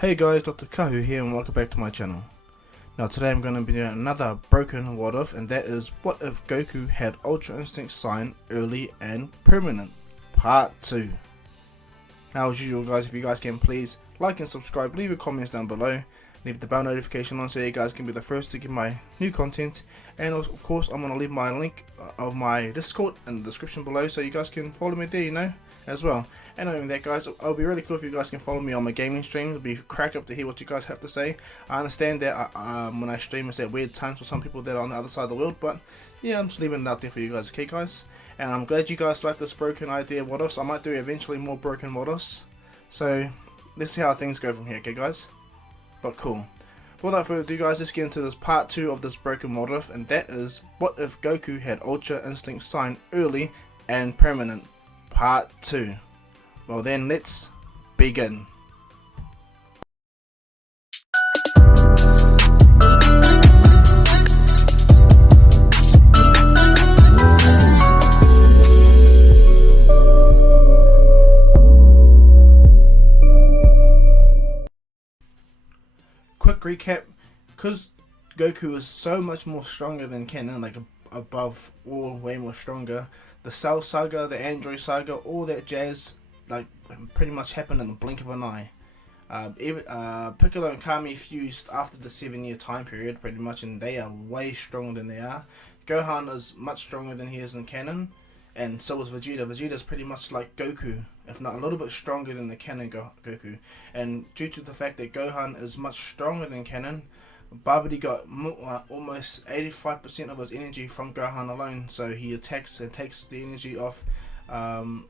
Hey guys, Dr Kahu here and welcome back to my channel. Now today I'm going to be doing another broken what if, and that is what if Goku had Ultra Instinct sign early and permanent, part 2. Now as usual guys, if you guys can please like and subscribe, leave your comments down below, leave the bell notification on so you guys can be the first to get my new content, and of course I'm going to leave my link of my Discord in the description below so you guys can follow me there, as well. And not only that guys, it'll be really cool if you guys can follow me on my gaming stream. It'll be crack up to hear what you guys have to say. I understand that when I stream it's at weird times for some people that are on the other side of the world, but yeah, I'm just leaving it out there for you guys, okay guys? And I'm glad you guys like this broken idea what ifs. I might do eventually more broken what ifs. So let's see how things go from here, okay guys? But cool. Without further ado guys, let's get into this part 2 of this broken what if, and that is what if Goku had Ultra Instinct sign early and permanent, part 2. Well then, let's begin. Quick recap, because Goku is so much more stronger than canon, like above all, way more stronger. The Cell Saga, the Android Saga, all that jazz, like pretty much happened in the blink of an eye. Piccolo and Kami fused after the 7-year time period, pretty much, and they are way stronger than they are. Gohan is much stronger than he is in canon, and so is Vegeta. Vegeta is pretty much like Goku, if not a little bit stronger than the canon Goku. And due to the fact that Gohan is much stronger than canon, Babidi got almost 85% of his energy from Gohan alone, so he attacks and takes the energy off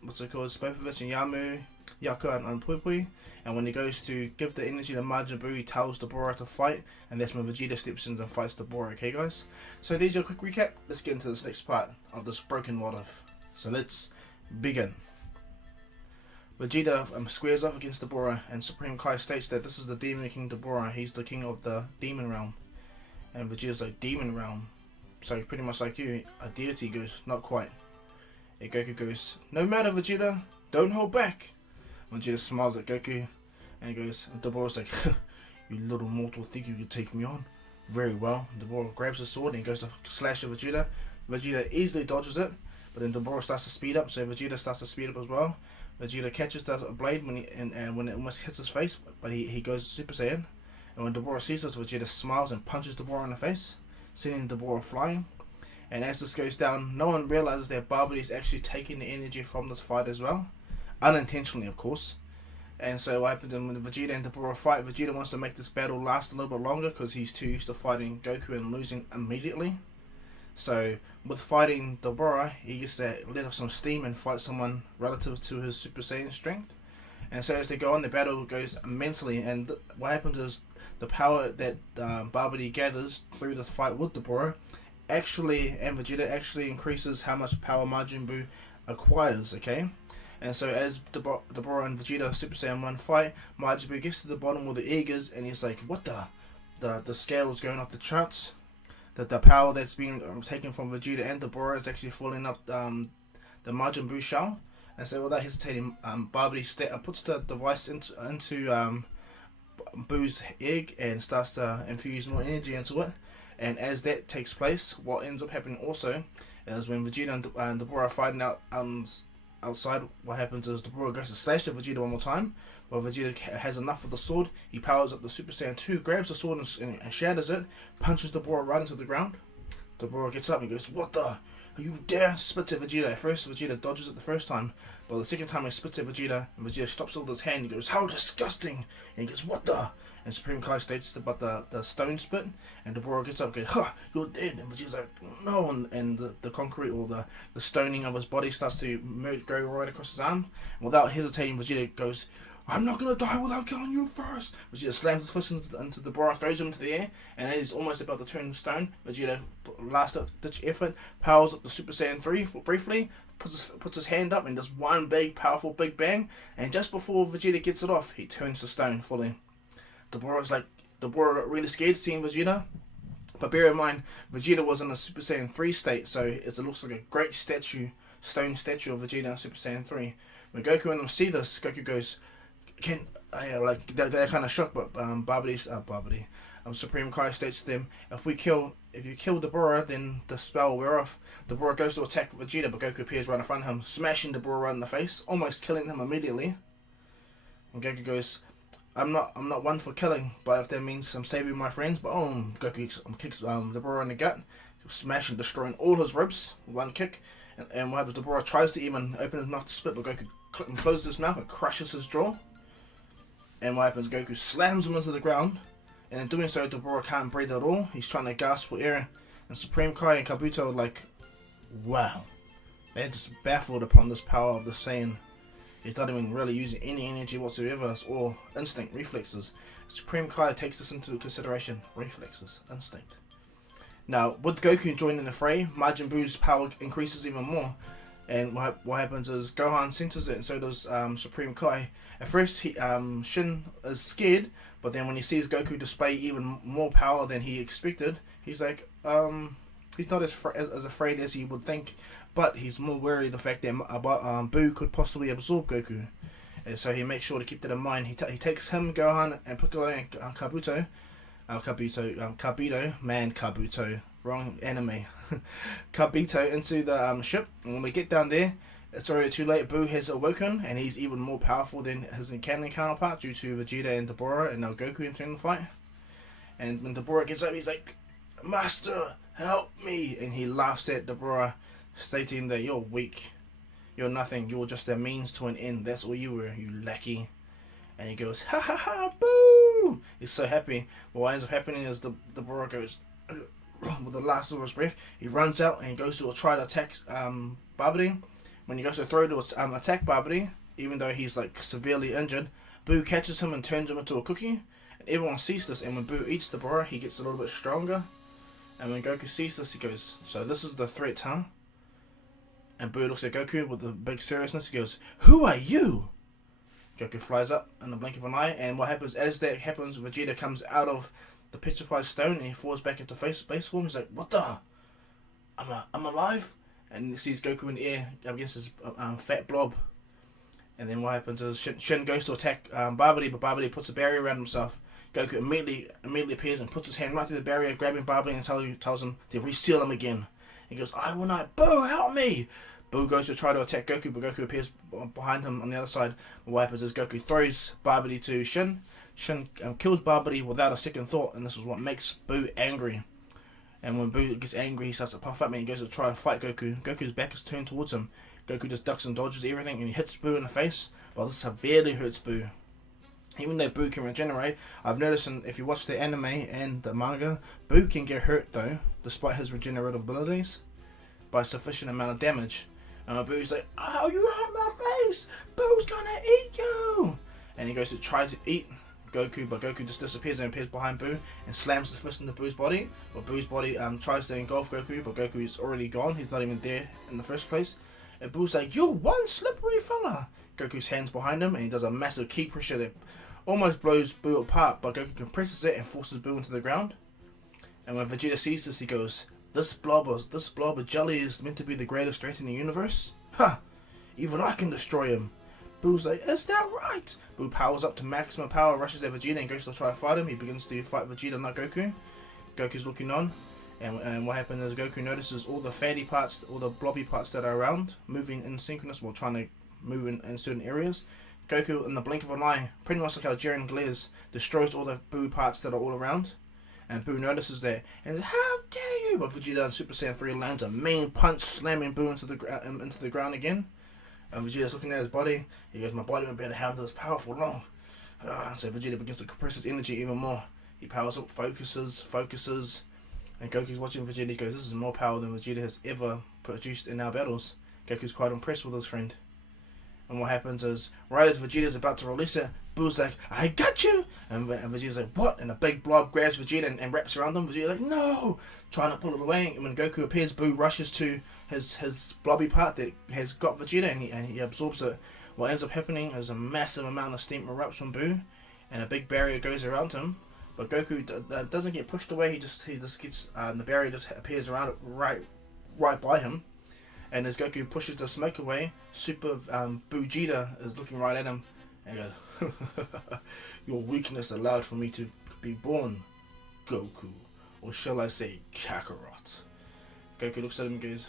what's it called, Spopovich and Yamu, Yaku and Pui, and when he goes to give the energy to Majin Buu, he tells Dabura to fight, and that's when Vegeta steps in and fights Dabura, okay guys? So there's your quick recap. Let's get into this next part of this broken what if. So let's begin. Vegeta squares off against Dabura, and Supreme Kai states that this is the Demon King Dabura, he's the king of the Demon Realm. And Vegeta's like, Demon Realm? So pretty much like you, a deity. Goes, not quite. And Goku goes, no matter Vegeta, don't hold back. Vegeta smiles at Goku and goes, and Dabura's like, you little mortal think you could take me on? Very well. Dabura grabs his sword and goes to slash at Vegeta. Vegeta easily dodges it, but then Dabura starts to speed up, so Vegeta starts to speed up as well. Vegeta catches the blade when when it almost hits his face, but he goes Super Saiyan. And when Dabura sees this, Vegeta smiles and punches Dabura in the face, sending Dabura flying. And as this goes down, no one realizes that Babidi is actually taking the energy from this fight as well. Unintentionally, of course. And so what happens when Vegeta and Dabura fight, Vegeta wants to make this battle last a little bit longer because he's too used to fighting Goku and losing immediately. So with fighting Dabura, he gets to let off some steam and fight someone relative to his Super Saiyan strength. And so as they go on, the battle goes immensely, and what happens is the power that Babidi gathers through this fight with Dabura and Vegeta actually increases how much power Majin Buu acquires, okay? And so as Dabura and Vegeta Super Saiyan 1 fight, Majin Buu gets to the bottom with the eagers, and he's like, what the scale is going off the charts. That the power that's being taken from Vegeta and Dabura is actually filling up the Majin Buu shell. And so without hesitating, Babidi puts the device into Buu's egg and starts to infuse more energy into it. And as that takes place, what ends up happening also is when Vegeta and Dabura are fighting outside, what happens is Dabura goes to slash at Vegeta one more time. While Vegeta has enough of the sword, he powers up the Super Saiyan 2, grabs the sword and shatters it, punches Dabura right into the ground. Dabura gets up and goes, what the? Are you dare? Spits at Vegeta. At first, Vegeta dodges it the first time, but the second time he spits at Vegeta, and Vegeta stops it with his hand. He goes, how disgusting! And he goes, what the? And Supreme Kai states about the stone spit, and Dabura gets up and goes, ha, you're dead. And Vegeta's like, no, and the concrete or the stoning of his body starts to go right across his arm. And without hesitating, Vegeta goes, I'm not gonna die without killing you first. Vegeta slams his fist into Dabura, throws him into the air, and as he's almost about to turn stone, Vegeta, last ditch effort, powers up the Super Saiyan 3 briefly, puts his hand up and does one big, powerful big bang, and just before Vegeta gets it off, he turns to stone fully. Dabura got really scared seeing Vegeta, but bear in mind, Vegeta was in a Super Saiyan 3 state, so it looks like a great stone statue of Vegeta in Super Saiyan 3. When Goku and them see this, Goku goes, can like they're kind of shocked, but Supreme Kai states to them, if you kill Deborah, then the spell will wear off. Deborah goes to attack Vegeta, but Goku appears right in front of him, smashing Deborah right in the face, almost killing him immediately. And Goku goes, I'm not one for killing, but if that means I'm saving my friends, boom, Goku kicks Deborah in the gut, smashing, destroying all his ribs with one kick. And what happens, Deborah tries to even open his mouth to spit, but Goku closes his mouth and crushes his jaw. And what happens, Goku slams him into the ground, and in doing so, Deborah can't breathe at all. He's trying to gasp for air, and Supreme Kai and Kabuto are like, wow. They're just baffled upon this power of the Saiyan. He's not even really using any energy whatsoever, it's all instinct, reflexes. Supreme Kai takes this into consideration, reflexes, instinct. Now, with Goku joining the fray, Majin Buu's power increases even more. And what happens is Gohan senses it, and so does Supreme Kai. At first, Shin is scared, but then when he sees Goku display even more power than he expected, he's like, he's not as afraid as he would think, but he's more wary of the fact that Buu could possibly absorb Goku. And so he makes sure to keep that in mind. He takes him, Gohan, and Piccolo and Kabuto. Kabuto, wrong anime. Kabuto into the ship, and when we get down there, it's already too late. Buu has awoken, and he's even more powerful than his canon counterpart due to Vegeta and Deborah, and now Goku entering the fight. And when Deborah gets up, he's like, Master, help me! And he laughs at Deborah, stating that you're weak, you're nothing, you're just a means to an end, that's all you were, you lackey. And he goes, ha ha ha, Boo! He's so happy. Well, what ends up happening is Deborah goes, with the last of his breath, he runs out and he goes to try to attack Babidi. When he goes to throw to attack Babidi, even though he's like severely injured, Buu catches him and turns him into a cookie. And everyone sees this, and when Buu eats Deborah, he gets a little bit stronger. And when Goku sees this, he goes, so this is the threat, huh? And Buu looks at Goku with a big seriousness. He goes, who are you? Goku flies up in the blink of an eye, and what happens as that happens, Vegeta comes out of the petrified stone and he falls back into base form. He's like, what the? I'm alive? And he sees Goku in the air against his fat blob. And then what happens is Shin goes to attack Babidi, but Babidi puts a barrier around himself. Goku immediately appears and puts his hand right through the barrier, grabbing Babidi and tells him to reseal him again. He goes, I will not. Boo, help me! Buu goes to try to attack Goku, but Goku appears behind him on the other side. What happens is Goku throws Babidi to Shin. Shin kills Babidi without a second thought, and this is what makes Buu angry. And when Buu gets angry, he starts to puff up and he goes to try and fight Goku. Goku's back is turned towards him. Goku just ducks and dodges everything, and he hits Buu in the face, but this severely hurts Buu. Even though Buu can regenerate, I've noticed if you watch the anime and the manga, Buu can get hurt though, despite his regenerative abilities, by a sufficient amount of damage. And Boo's like, oh, you hurt my face! Boo's gonna eat you! And he goes to try to eat Goku, but Goku just disappears and appears behind Buu and slams his fist into Boo's body. But Boo's body tries to engulf Goku, but Goku is already gone. He's not even there in the first place. And Boo's like, you're one slippery fella! Goku's hands behind him, and he does a massive ki pressure that almost blows Buu apart, but Goku compresses it and forces Buu into the ground. And when Vegeta sees this, he goes, This blob of jelly is meant to be the greatest threat in the universe? Ha! Even I can destroy him. Buu's like, is that right? Buu powers up to maximum power, rushes at Vegeta and goes to try to fight him. He begins to fight Vegeta, not Goku. Goku's looking on. And what happens is Goku notices all the fatty parts, all the blobby parts that are around, moving in synchronous while trying to move in certain areas. Goku, in the blink of an eye, pretty much like how Jiren glares, destroys all the Buu parts that are all around. And Buu notices that, and how dare you! But Vegeta in Super Saiyan 3 lands a mean punch, slamming Buu into the ground again. And Vegeta's looking at his body. He goes, my body won't be able to handle this power for long. So Vegeta begins to compress his energy even more. He powers up, focuses. And Goku's watching Vegeta. He goes, this is more power than Vegeta has ever produced in our battles. Goku's quite impressed with his friend. And what happens is, right as Vegeta's about to release it, Buu's like, I got you! And Vegeta's like, what? And a big blob grabs Vegeta and wraps around him. Vegeta's like, no! Trying to pull it away. And when Goku appears, Buu rushes to his blobby part that has got Vegeta and he absorbs it. What ends up happening is a massive amount of steam erupts from Buu, and a big barrier goes around him. But Goku doesn't get pushed away. He just gets the barrier just appears around it right by him. And as Goku pushes the smoke away, Super Vegeta is looking right at him, And he goes, your weakness allowed for me to be born, Goku. Or shall I say, Kakarot. Goku looks at him and goes,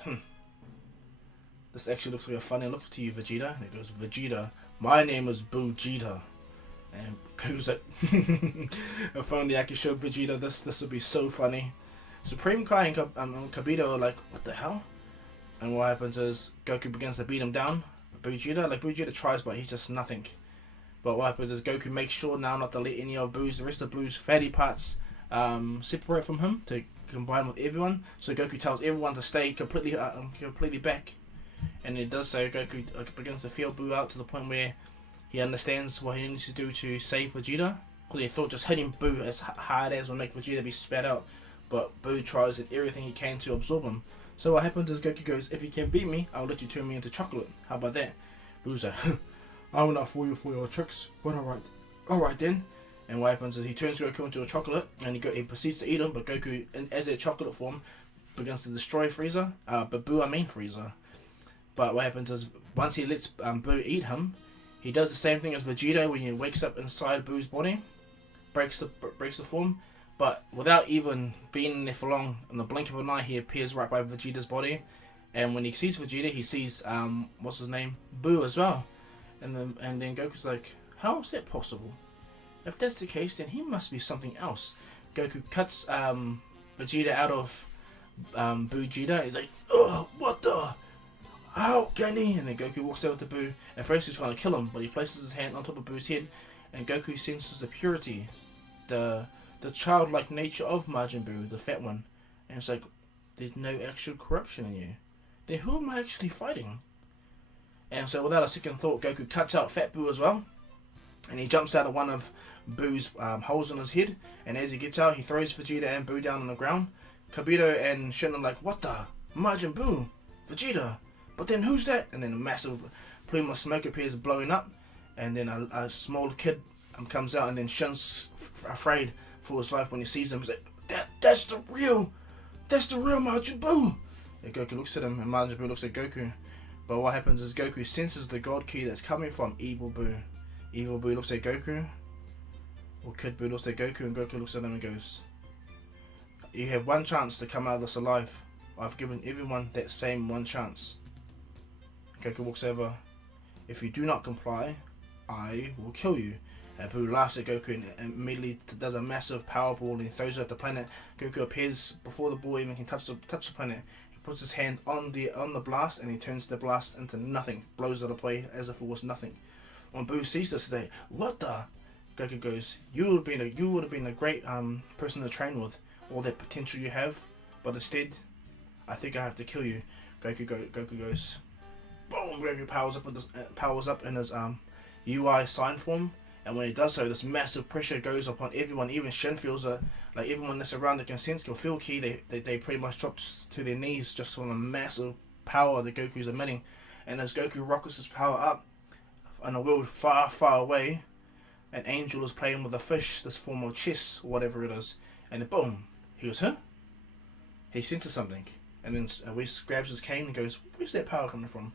this actually looks like a funny look to you, Vegeta. And he goes, Vegeta, my name is Bujita. And Goku's like, if only I could show Vegeta this would be so funny. Supreme Kai and Kabito are like, what the hell? And what happens is Goku begins to beat him down. Vegeta tries, but he's just nothing. But what happens is Goku makes sure now not to let any of the rest of Blue's fatty parts separate from him to combine with everyone. So Goku tells everyone to stay completely back. And it does so. Goku begins to feel Boo out to the point where he understands what he needs to do to save Vegeta. Because he thought just hitting Boo as hard as will make Vegeta be spat out. But Boo tries everything he can to absorb him. So what happens is Goku goes, if you can beat me, I'll let you turn me into chocolate. How about that? Boo's like, I will not fool you for your tricks. But alright then. And what happens is he turns Goku into a chocolate, and he proceeds to eat him. But Goku, as a chocolate form, begins to destroy Frieza. Frieza. But what happens is once he lets Boo eat him, he does the same thing as Vegeta when he wakes up inside Boo's body, breaks the form. But without even being there for long, in the blink of an eye, he appears right by Vegeta's body. And when he sees Vegeta, he sees what's his name, Boo as well. And then Goku's like, how is that possible? If that's the case, then he must be something else. Goku cuts Vegeta out of Bujita. He's like, oh, what the? How can he? And then Goku walks over to Boo. At first he's trying to kill him, but he places his hand on top of Boo's head, and Goku senses the purity, the childlike nature of Majin Buu, the fat one. And it's like, there's no actual corruption in you. Then who am I actually fighting? And so without a second thought, Goku cuts out Fat Buu as well. And he jumps out of one of Boo's holes in his head. And as he gets out, he throws Vegeta and Buu down on the ground. Kabito and Shin are like, what the? Majin Buu? Vegeta? But then who's that? And then a massive plume of smoke appears blowing up. And then a small kid comes out, and then Shin's afraid for his life when he sees him. He's like, that's the real Majin Buu. And Goku looks at him, and Majin Buu looks at Goku. But what happens is Goku senses the God Ki that's coming from Evil Buu. Evil Buu looks at Goku, or Kid Buu looks at Goku, and Goku looks at him and goes, you have one chance to come out of this alive. I've given everyone that same one chance. Goku walks over. If you do not comply, I will kill you. And Buu laughs at Goku and immediately does a massive power ball and throws it at the planet. Goku appears before the ball even can touch the planet. He puts his hand on the blast, and he turns the blast into nothing, blows it away as if it was nothing. When Buu sees this, they, what the? Goku goes, you would have been a great person to train with, all that potential you have, but instead, I think I have to kill you. Goku goes, boom! Goku powers up in his UI sign form. And when he does so, this massive pressure goes upon everyone. Even Shin feels it. Like everyone that's around the consents can feel Ki. They pretty much drop to their knees just from the massive power that Goku's emitting. And as Goku rockets his power up, in a world far, far away, an angel is playing with a fish, this form of chess, or whatever it is. And then boom, he goes, huh? He senses something. And then Whis grabs his cane and goes, where's that power coming from?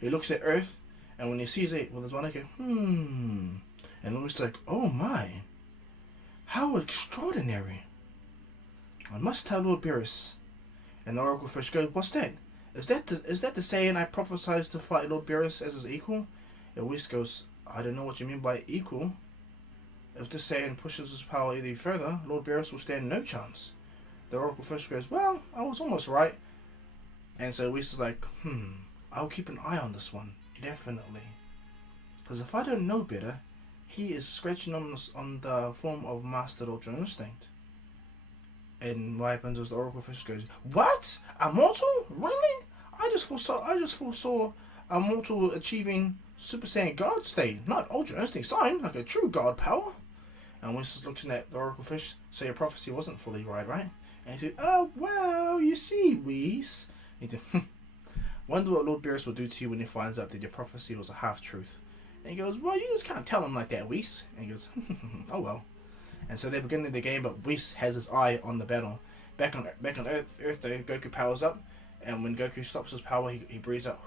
He looks at Earth, and when he sees it with his one, he goes, And Louis like, oh my, how extraordinary. I must tell Lord Beerus. And the Oracle Fish goes, what's that? Is that the saying I prophesied to fight Lord Beerus as his equal? And Whis goes, I don't know what you mean by equal. If this saying pushes his power any further, Lord Beerus will stand no chance. The Oracle Fish goes, well, I was almost right. And so Whis is like, I'll keep an eye on this one, definitely. Because if I don't know better, he is scratching on the form of Master Ultra Instinct. And what happens is the Oracle Fish goes, what? A mortal? Really? I just foresaw a mortal achieving Super Saiyan God state, not Ultra Instinct sign, like a true God power. And Whis is looking at the Oracle Fish, so your prophecy wasn't fully right? And he said, oh, well, you see, Whis. He said, wonder what Lord Beerus will do to you when he finds out that your prophecy was a half-truth. And he goes, well, you just can't tell him like that, Whis. And he goes, oh well. And so they're beginning the game, but Whis has his eye on the battle. Back on Earth though, Goku powers up, and when Goku stops his power, he breathes out.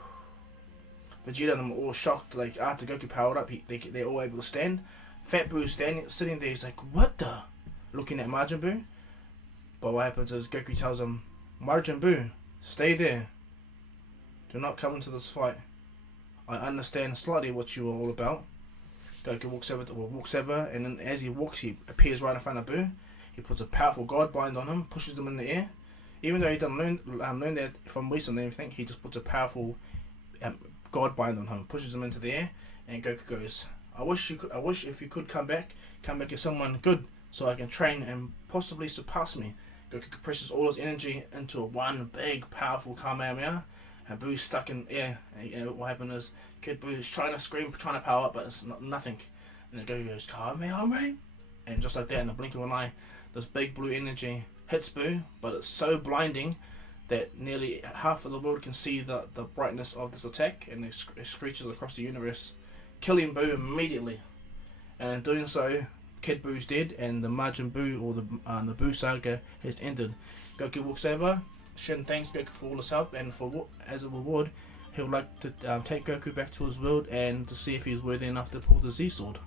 Vegeta and them are all shocked. Like after Goku powered up, they're all able to stand. Fat Boo's sitting there. He's like, "What the?" Looking at Majin Buu. But what happens is Goku tells him, "Majin Buu, stay there. Do not come into this fight. I understand slightly what you are all about." Goku walks over, and then as he walks, he appears right in front of Buu. He puts a powerful God bind on him, pushes him in the air. Even though he doesn't learn that from recently and everything, he just puts a powerful God bind on him, pushes him into the air, and Goku goes, I wish if you could come back as someone good, so I can train and possibly surpass me." Goku compresses all his energy into one big, powerful Kamehameha, and Boo's stuck in air. And what happened is, Kid Buu is trying to scream, trying to power up, but it's nothing. And then Goku goes, "Kamehameha," and just like that, in the blink of an eye, this big blue energy hits Buu, but it's so blinding that nearly half of the world can see the brightness of this attack, and it screeches across the universe, killing Buu immediately. And in doing so, Kid Buu's dead, and the Majin Buu, or the Buu saga, has ended. Goku walks over. Shin thanks Goku for all his help, and as a reward, he would like to take Goku back to his world and to see if he's worthy enough to pull the Z Sword.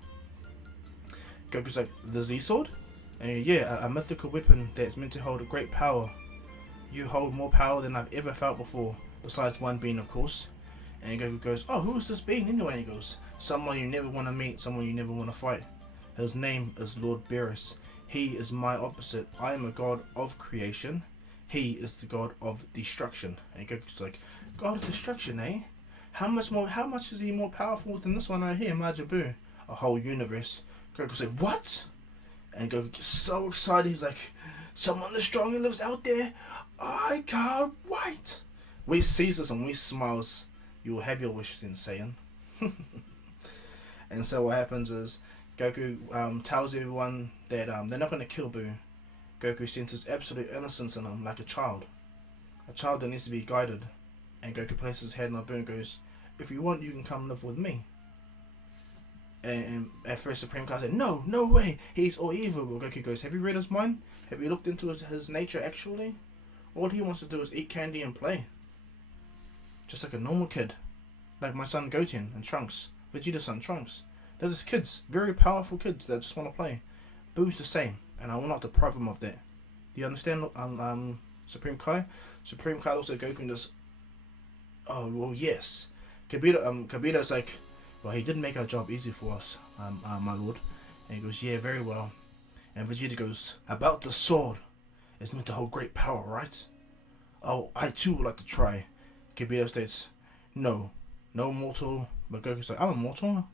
Goku's like, "The Z Sword?" And yeah, a mythical weapon that's meant to hold a great power. You hold more power than I've ever felt before, besides one being, of course. And Goku goes, "Oh, who is this being anyway?" And he goes, "Someone you never want to meet, someone you never want to fight. His name is Lord Beerus. He is my opposite. I am a god of creation. He is the god of destruction." And Goku's like, "God of destruction, eh? How much is he more powerful than this one right here, Majin Buu? A whole universe." Goku's like, "What?" And Goku gets so excited. He's like, "Someone as strong and lives out there. I can't wait." We sees this and we smiles. "You will have your wish then, Saiyan." And so what happens is Goku tells everyone that they're not going to kill Buu. Goku senses absolute innocence in him, like a child that needs to be guided. And Goku places his hand on Buu and goes, "If you want, you can come live with me." And at first Supreme Kai said, "No way, he's all evil." But Goku goes, "Have you read his mind? Have you looked into his nature actually? All he wants to do is eat candy and play. Just like a normal kid. Like my son Goten and Trunks, Vegeta's son Trunks. They're just kids, very powerful kids that just want to play. Boo's the same, and I will not deprive him of that. Do you understand, Supreme Kai?" Supreme Kai also Goku does, "Oh, well, yes." Kabita's like, "Well, he did make our job easy for us, my lord." And he goes, "Yeah, very well." And Vegeta goes, "About the sword. It's meant to hold great power, right? Oh, I too would like to try." Kabita states, No mortal." But Goku's like, "I'm immortal.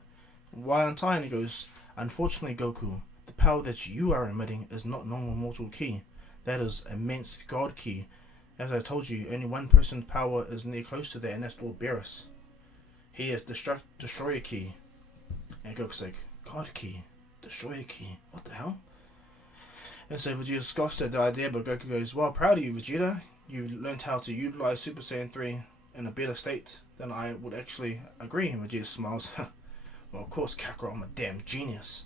Why aren't I?" And he goes, "Unfortunately, Goku, the power that you are emitting is not normal mortal ki. That is immense god ki. As I told you, only one person's power is near close to that, and that's Lord Beerus. He is destroyer ki." And Goku's like, "God ki, destroyer ki, what the hell?" And so Vegeta scoffs at the idea, but Goku goes, "Well, proud of you, Vegeta. You've learned how to utilize Super Saiyan 3 in a better state than I would actually agree." And Vegeta smiles. "Well, of course, Kakarot, I'm a damn genius."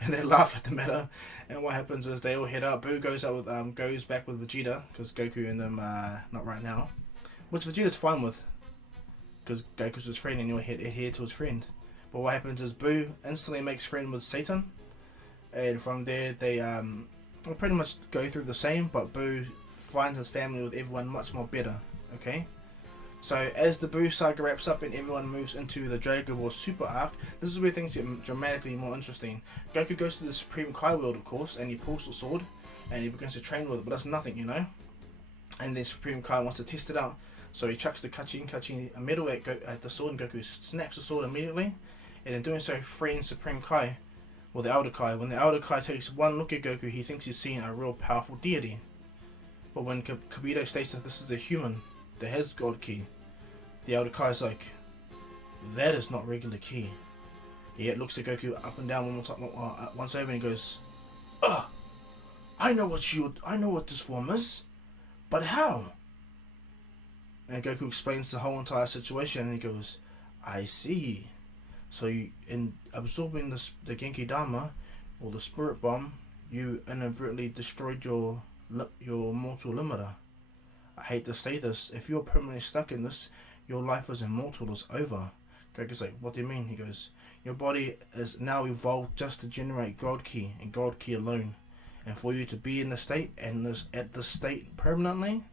And they laugh at the matter. And what happens is they all head out. Buu goes back with Vegeta, because Goku and them not right now, which Vegeta's fine with, because Goku's his friend and he'll adhere to his friend. But what happens is Buu instantly makes friend with Satan, and from there they pretty much go through the same, but Buu finds his family with everyone much more better. Okay, so as the Buu saga wraps up and everyone moves into the Dragon Ball Super arc, this is where things get dramatically more interesting. Goku goes to the Supreme Kai world, of course, and he pulls the sword and he begins to train with it, but that's nothing, you know. And then Supreme Kai wants to test it out, so he chucks the Kachin a metal at the sword, and Goku snaps the sword immediately, and in doing so freeing Supreme Kai, or the Elder Kai. When the Elder Kai takes one look at Goku, he thinks he's seeing a real powerful deity. But when Kabito states that this is the human that has God Ki, the Elder Kai's like, "That is not regular Ki." He yet looks at Goku up and down one more time, once over, and he goes, "Ugh! I know what this form is, but how?" And Goku explains the whole entire situation, and he goes, "I see. So in absorbing the Genki Dama, or the Spirit Bomb, you inadvertently destroyed your mortal limiter. I hate to say this, if you're permanently stuck in this, your life as immortal is over. Goku's like, what do you mean? He goes, your body is now evolved just to generate God Ki and God Ki alone. And for you to be in the state and at this state permanently,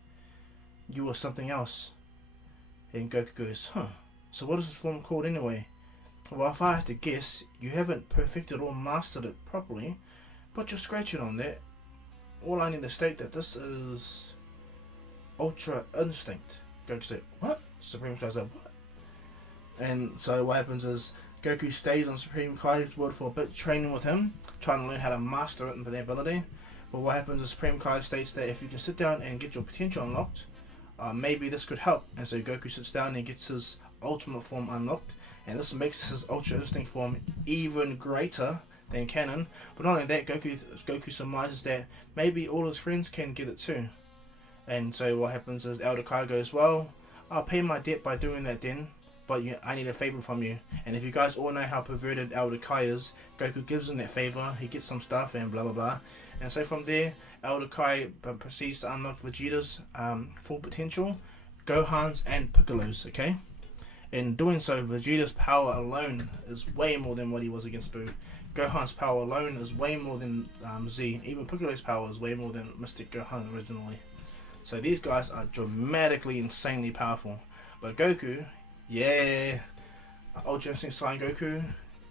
you are something else. And Goku goes, so what is this form called anyway? Well, if I had to guess, you haven't perfected or mastered it properly, but you're scratching on that. All I need to state that this is Ultra Instinct. Goku's like, what? Supreme Kai's like, what? And so what happens is Goku stays on Supreme Kai's world for a bit, training with him, trying to learn how to master it and the ability. But what happens is Supreme Kai states that if you can sit down and get your potential unlocked, maybe this could help. And so Goku sits down and gets his ultimate form unlocked, and this makes his Ultra Instinct form even greater than canon. But not only that, Goku surmises that maybe all his friends can get it too. And so what happens is Elder Kai goes, well, I'll pay my debt by doing that then, but I need a favor from you. And if you guys all know how perverted Elder Kai is, Goku gives him that favor, he gets some stuff and blah blah blah. And so from there, Elder Kai proceeds to unlock Vegeta's full potential, Gohan's and Piccolo's, okay? In doing so, Vegeta's power alone is way more than what he was against Buu. Gohan's power alone is way more than Z. Even Piccolo's power is way more than Mystic Gohan originally. So these guys are dramatically, insanely powerful. But Goku, yeah, Ultra Instinct Saiyan Goku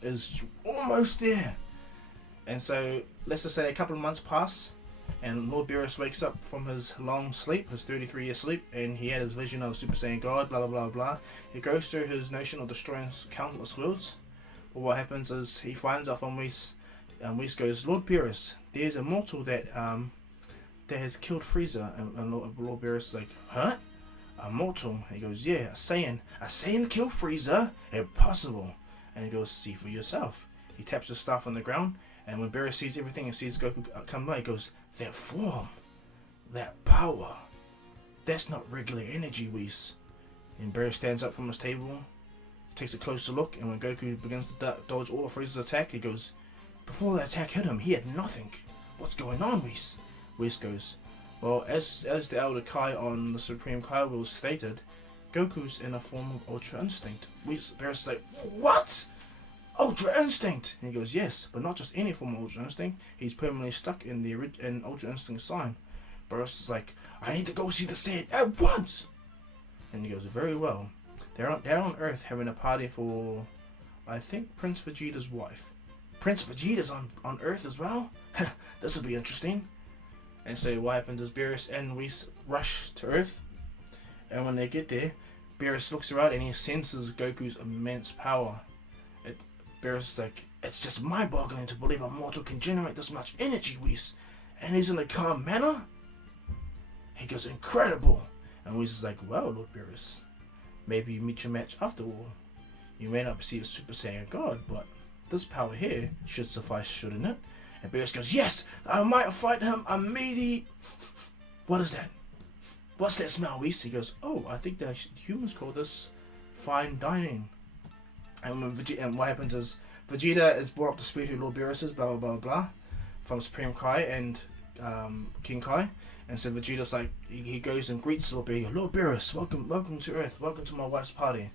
is almost there. And so let's just say a couple of months pass, and Lord Beerus wakes up from his long sleep, his 33-year sleep, and he had his vision of Super Saiyan God, blah blah blah blah. He goes through his notion of destroying countless worlds. But what happens is he finds out from Whis, and Whis goes, Lord Beerus, there's a mortal that has killed Frieza. And Lord Beerus is like, huh? A mortal? He goes, yeah, a Saiyan. A Saiyan killed Frieza? Impossible. And he goes, see for yourself. He taps his staff on the ground, and when Beerus sees everything and sees Goku come by, he goes, that form, that power, that's not regular energy, Whis. And Beerus stands up from his table, takes a closer look, and when Goku begins to dodge all of Frieza's attack, he goes, before that attack hit him, he had nothing. What's going on, Whis? Whis goes, well, as the Elder Kai on the Supreme Kai Wheel stated, Goku's in a form of Ultra Instinct. Beerus is like, what? Ultra Instinct! And he goes, yes, but not just any form of Ultra Instinct. He's permanently stuck in Ultra Instinct sign. Beerus is like, I need to go see the Saiyan at once! And he goes, very well. They're on Earth having a party for, I think, Prince Vegeta's wife. Prince Vegeta's on Earth as well? This will be interesting. And so what happens is Beerus and Whis rush to Earth. And when they get there, Beerus looks around and he senses Goku's immense power. Beerus is like, it's just mind-boggling to believe a mortal can generate this much energy, Whis. And he's in a calm manner? He goes, incredible. And Whis is like, well, Lord Beerus, maybe you meet your match after all. You may not see a Super Saiyan God, but this power here should suffice, shouldn't it? And Beerus goes, yes, I might fight him immediately. What is that? What's that smell, Whis? He goes, oh, I think the humans call this fine dining. And what happens is Vegeta is brought up to speed who Lord Beerus is, blah blah blah blah, from Supreme Kai and King Kai. And so Vegeta's like, he goes and greets Lord Beerus. Lord Beerus, welcome to Earth, welcome to my wife's party.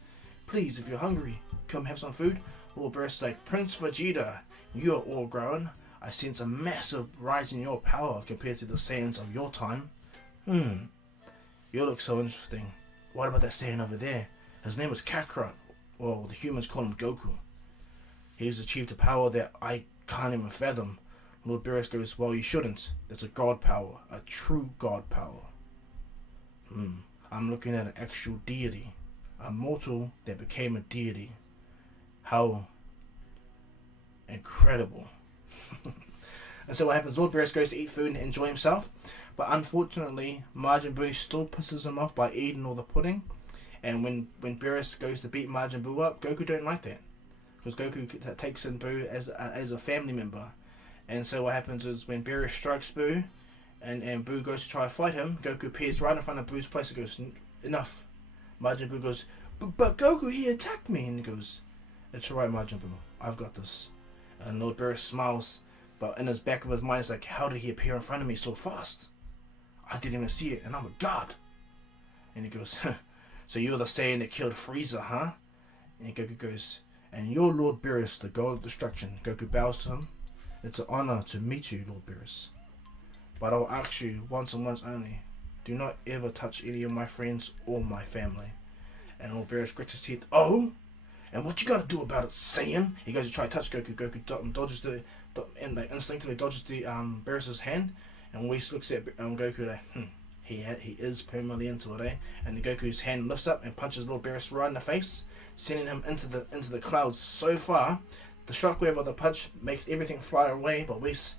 Please, if you're hungry, come have some food. Lord Beerus is like, Prince Vegeta, you are all grown. I sense a massive rise in your power compared to the Saiyans of your time. You look so interesting. What about that Saiyan over there? His name is Kakarot. Well, the humans call him Goku. He's achieved a power that I can't even fathom. Lord Beerus goes, well, you shouldn't. That's a god power. A true god power. I'm looking at an actual deity. A mortal that became a deity. How incredible. And so what happens, Lord Beerus goes to eat food and enjoy himself. But unfortunately, Majin Buu still pisses him off by eating all the pudding. And when Beerus goes to beat Majin Buu up, Goku don't like that. Because Goku takes in Buu as a family member. And so what happens is when Beerus strikes Buu, and Buu goes to try to fight him, Goku appears right in front of Buu's place and goes, enough. Majin Buu goes, but Goku, he attacked me. And he goes, it's alright, Majin Buu, I've got this. And Lord Beerus smiles, but in his back of his mind is like, how did he appear in front of me so fast? I didn't even see it, and I'm a god. And he goes, so you're the Saiyan that killed Frieza, huh? And Goku goes, and you're Lord Beerus, the god of destruction. Goku bows to him. It's an honor to meet you, Lord Beerus. But I'll ask you once and once only. Do not ever touch any of my friends or my family. And Lord Beerus grits his teeth. Oh? And what you gotta do about it, Saiyan? He goes to try to touch Goku. Goku dodges and like instinctively dodges the Beerus's hand. And Whis looks at Goku like, he is permanently into it, eh? And the Goku's hand lifts up and punches Lord Beerus right in the face, sending him into the clouds so far. The shockwave of the punch makes everything fly away, but Whis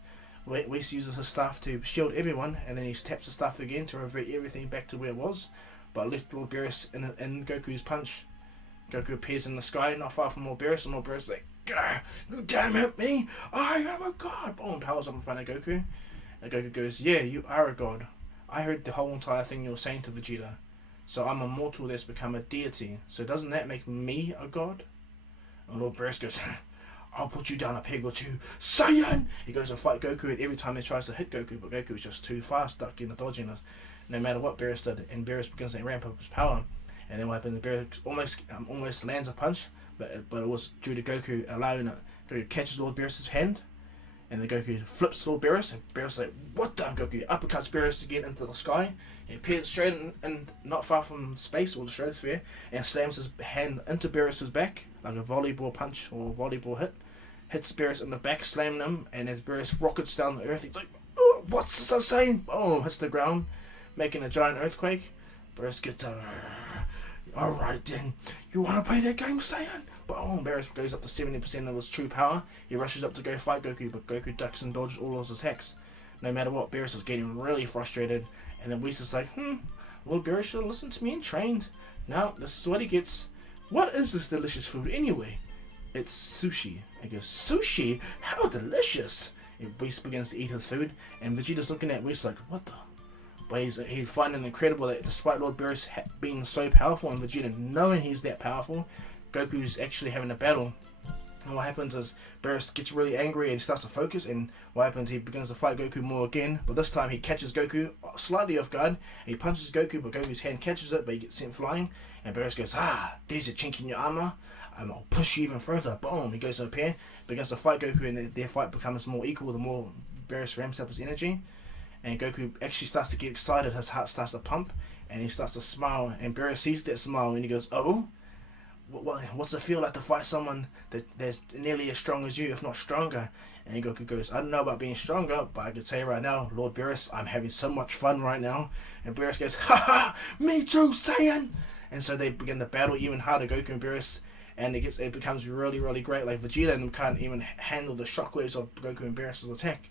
uses his staff to shield everyone, and then he taps the staff again to revert everything back to where it was, but left Lord Beerus in Goku's punch. Goku appears in the sky not far from Lord Beerus, and Lord Beerus is like, you damn it me, I am a god! Boom, powers up in front of Goku. And Goku goes, yeah, you are a god. I heard the whole entire thing you were saying to Vegeta. So I'm a mortal that's become a deity. So doesn't that make me a god? And Lord Beerus goes, I'll put you down a peg or two, Saiyan! He goes to fight Goku, and every time he tries to hit Goku, but Goku is just too fast, ducking and dodging it, no matter what Beerus did. And Beerus begins to ramp up his power. And then what happens? Beerus almost lands a punch, but it was due to Goku allowing it. Goku catches Lord Beerus' hand, and then Goku flips Lord Beerus, and Beerus is like, what the? Goku uppercuts Beerus again into the sky. He appears straight in not far from space or the stratosphere, and slams his hand into Beerus' back like a volleyball punch or volleyball hit. Hits Beerus in the back, slamming him, and as Beerus rockets down the earth, he's like, oh, what's this saying? Boom, hits the ground, making a giant earthquake. Beerus gets alright then, you wanna play that game, Saiyan? Boom, Beerus goes up to 70% of his true power. He rushes up to go fight Goku, but Goku ducks and dodges all of his attacks. No matter what, Beerus is getting really frustrated, and then Whis is like, Lord Beerus should have listened to me and trained. Now, this is what he gets. What is this delicious food anyway? It's sushi. He goes, sushi? How delicious! And Whis begins to eat his food, and Vegeta's looking at Whis like, what the? But he's finding it incredible that despite Lord Beerus being so powerful and Vegeta knowing he's that powerful, Goku's actually having a battle. And what happens is Beerus gets really angry and starts to focus, and what happens, he begins to fight Goku more again, but this time he catches Goku slightly off guard. He punches Goku, but Goku's hand catches it, but he gets sent flying, and Beerus goes, there's a chink in your armor, I'll push you even further. Boom, he goes to a pair, begins to fight Goku, and their fight becomes more equal the more Beerus ramps up his energy. And Goku actually starts to get excited, his heart starts to pump, and he starts to smile, and Beerus sees that smile, and he goes, oh? What's it feel like to fight someone that's nearly as strong as you, if not stronger? And Goku goes, I don't know about being stronger, but I can tell you right now, Lord Beerus, I'm having so much fun right now. And Beerus goes, haha, me too, Saiyan! And so they begin to battle even harder, Goku and Beerus, and it becomes really, really great. Like Vegeta and them can't even handle the shockwaves of Goku and Beerus' attack.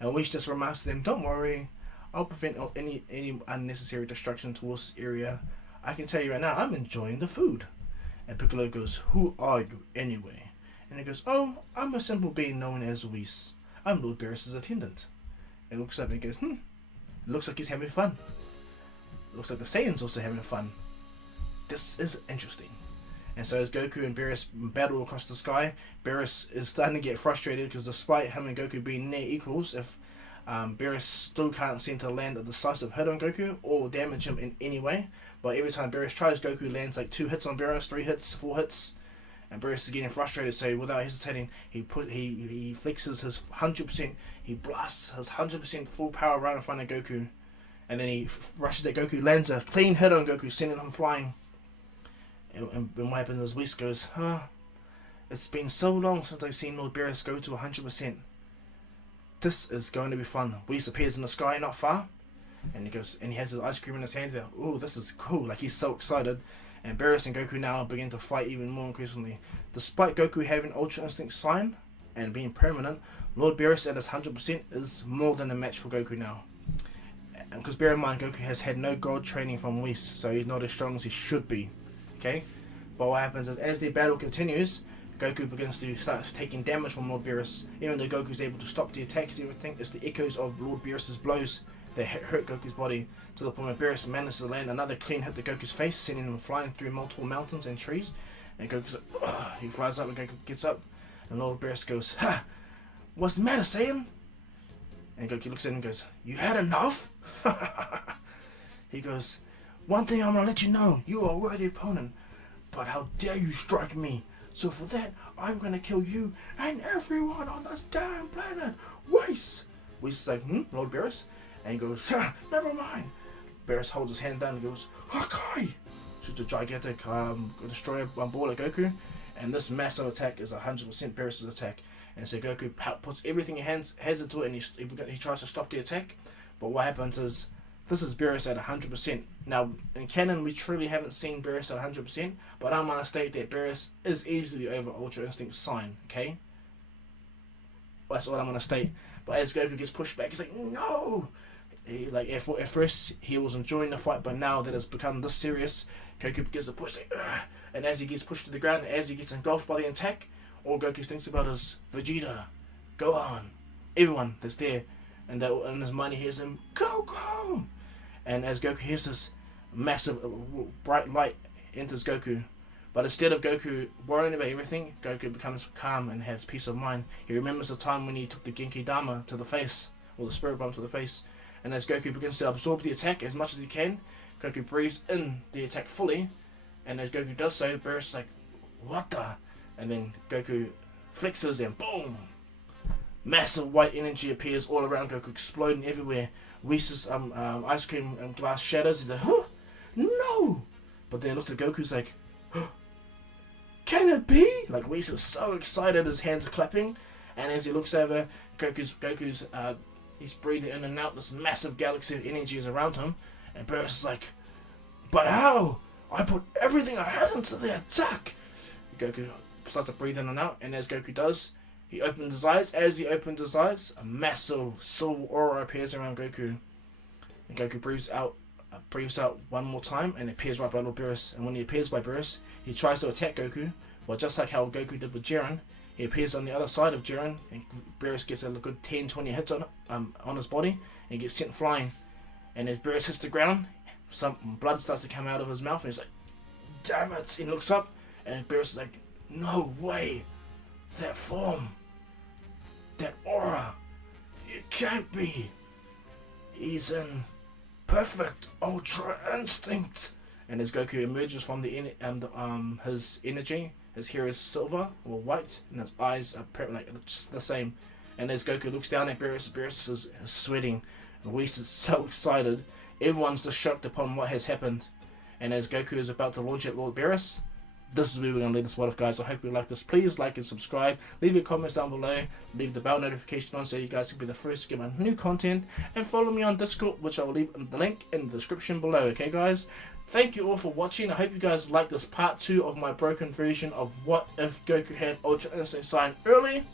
And Whis just reminds them, don't worry, I'll prevent any unnecessary destruction towards this area. I can tell you right now, I'm enjoying the food. And Piccolo goes, who are you anyway? And he goes, oh, I'm a simple being known as Whis. I'm Lord Beerus' attendant. And he looks up and he goes, it looks like he's having fun. It looks like the Saiyan's also having fun. This is interesting. And so as Goku and Beerus battle across the sky, Beerus is starting to get frustrated because despite him and Goku being near equals, if Beerus still can't seem to land a decisive hit on Goku or damage him in any way. But every time Beerus tries, Goku lands like 2 hits on Beerus, 3 hits, 4 hits, and Beerus is getting frustrated. So without hesitating, he flexes his 100%, he blasts his 100% full power right in front of Goku, and then he rushes at Goku, lands a clean hit on Goku, sending him flying. And what happens is Whis goes, it's been so long since I've seen Lord Beerus go to 100%. This is going to be fun. Whis appears in the sky not far, and he goes, and he has his ice cream in his hand. Oh, this is cool! Like he's so excited. And Beerus and Goku now begin to fight even more increasingly. Despite Goku having Ultra Instinct Sign and being permanent, Lord Beerus at his 100% is more than a match for Goku now. And because bear in mind, Goku has had no God training from Whis, so he's not as strong as he should be. Okay, but what happens is as the battle continues, Goku begins to start taking damage from Lord Beerus. Even though Goku's able to stop the attacks and everything, it's the echoes of Lord Beerus' blows that hurt Goku's body, to the point where Beerus manages to land another clean hit to Goku's face, sending him flying through multiple mountains and trees. And Goku's like, ugh. He flies up and Goku gets up, and Lord Beerus goes, ha! What's the matter, Saiyan? And Goku looks at him and goes, you had enough? He goes, one thing I'm gonna let you know, you are a worthy opponent, but how dare you strike me? So for that, I'm gonna kill you and everyone on this damn planet. Whis! Whis is like, Lord Beerus? And he goes, never mind. Beerus holds his hand down and goes, Hakai! Shoots a gigantic destroyer ball at Goku. And this massive attack is 100% Beerus' attack. And so Goku puts everything he has into it, and he tries to stop the attack. But what happens is, this is Beerus at 100%. Now, in canon, we truly haven't seen Beerus at 100%, but I'm going to state that Beerus is easily over Ultra Instinct Sign, okay? That's what I'm going to state. But as Goku gets pushed back, he's like, no! At first, he was enjoying the fight, but now that it's become this serious, Goku begins to push, like, ugh! And as he gets pushed to the ground, as he gets engulfed by the attack, all Goku thinks about is Vegeta, Gohan, everyone that's there. And that in his mind he hears him, Goku! And as Goku hears this massive bright light enters Goku. But instead of Goku worrying about everything, Goku becomes calm and has peace of mind. He remembers the time when he took the Genki Dama to the face, or the Spirit Bomb to the face. And as Goku begins to absorb the attack as much as he can, Goku breathes in the attack fully. And as Goku does so, Beerus is like, what the? And then Goku flexes and boom! Massive white energy appears all around Goku, exploding everywhere. Whis' ice cream glass shatters. He's like, huh? No! But then it looks at Goku's like, huh? Can it be? Like, Whis is so excited, his hands are clapping. And as he looks over, Goku's he's breathing in and out. This massive galaxy of energy is around him. And Beerus is like, but how? I put everything I had into the attack. Goku starts to breathe in and out. And as Goku does, he opens his eyes. As he opens his eyes, a massive silver aura appears around Goku. And Goku breathes out one more time and appears right by Lord Beerus. And when he appears by Beerus, he tries to attack Goku. But just like how Goku did with Jiren, he appears on the other side of Jiren, and Beerus gets a good 10-20 hits on his body, and he gets sent flying. And as Beerus hits the ground, some blood starts to come out of his mouth, and he's like, damn it! He looks up, and Beerus is like, no way! That form! That aura! It can't be! He's in perfect Ultra Instinct! And as Goku emerges from his energy, his hair is silver or white, and his eyes are just the same. And as Goku looks down at Beerus, Beerus is sweating. And Whis is so excited. Everyone's just shocked upon what has happened. And as Goku is about to launch at Lord Beerus, this is where we're going to leave this one off, guys. I hope you like this. Please like and subscribe. Leave your comments down below. Leave the bell notification on so you guys can be the first to get my new content. And follow me on Discord, which I will leave the link in the description below. Okay, guys? Thank you all for watching. I hope you guys like this part 2 of my broken version of what if Goku had Ultra Instinct Sign early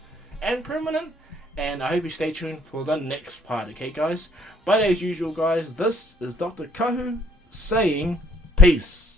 and permanent. And I hope you stay tuned for the next part. Okay, guys? But as usual, guys, this is Dr. Kahu saying peace.